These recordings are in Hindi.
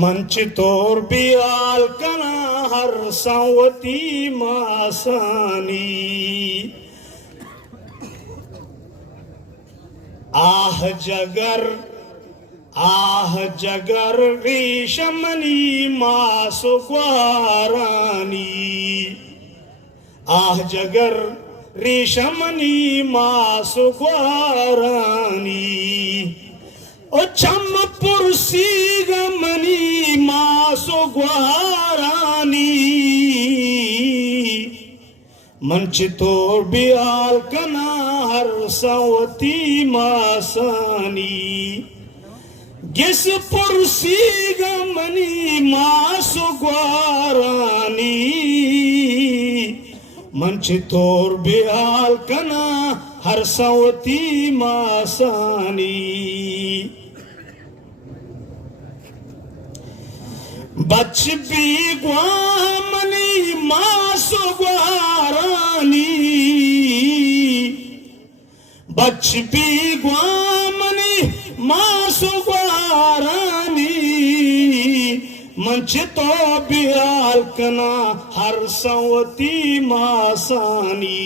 मंच तोर बियाल कना हर संवती मासानी आह जगर रेशमनी मासो ग्वारानी आह जगर रेशमनी मासो ग्वारानी ओ चम पुरसी गमनी मासो ग्वारानी मंच तोर बियाल कना हर संवती मासानी गिस पुरसी गमनी मासो ग्वारानी मंच तोर बियाल कना हर संवती मासानी बच भी ग्वामनी मासो ग्वारानी बच भी ग्वामनी मासो ग्वारानी मंच तो बियाल कना हर संवती मासानी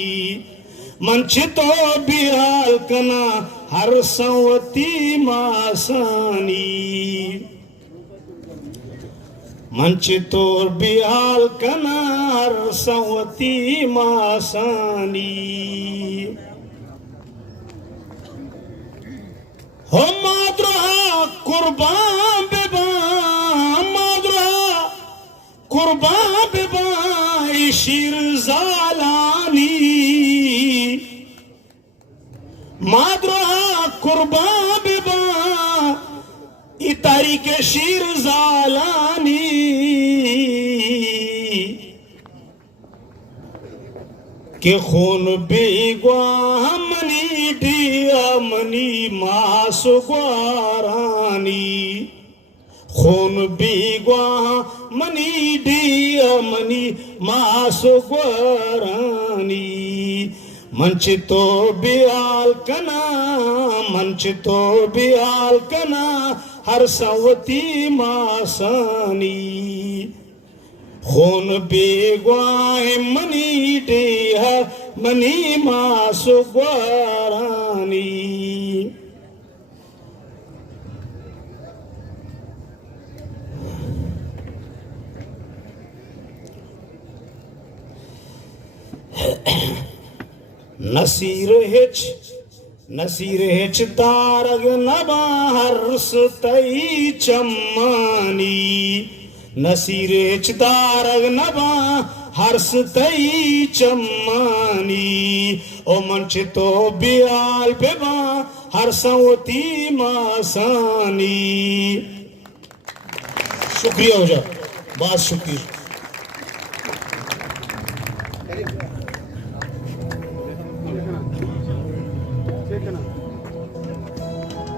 मंच तो बियाल कना हर संवती मासानी मंच तोर बियाल कना हर संवती मासानी हो माद्रा कुर्बान बेबा माद्रा कुर्बान बेबा शीर जालानी माद्रा कुर्बान बेबा इतारी के शीर जालानी के खून बेगवा हमनी डियामनी मासो ग्वारानी खून बेगवा मनी डियामनी मासो ग्वारानी मंच तो बियाल कना मंच तो बियाल कना हर संवती मासानी खून बेगवाए मनी डेह मनी मासो ग्वारानी नसीर हिच तारग नबा हर्स तई चम्मानी नसीर हिच तारग नबा हर्स तई चम्मानी ओ मंच तो बियाल बेबा हर संवती मासानी शुक्रिया हो जा बहुत शुक्रिया।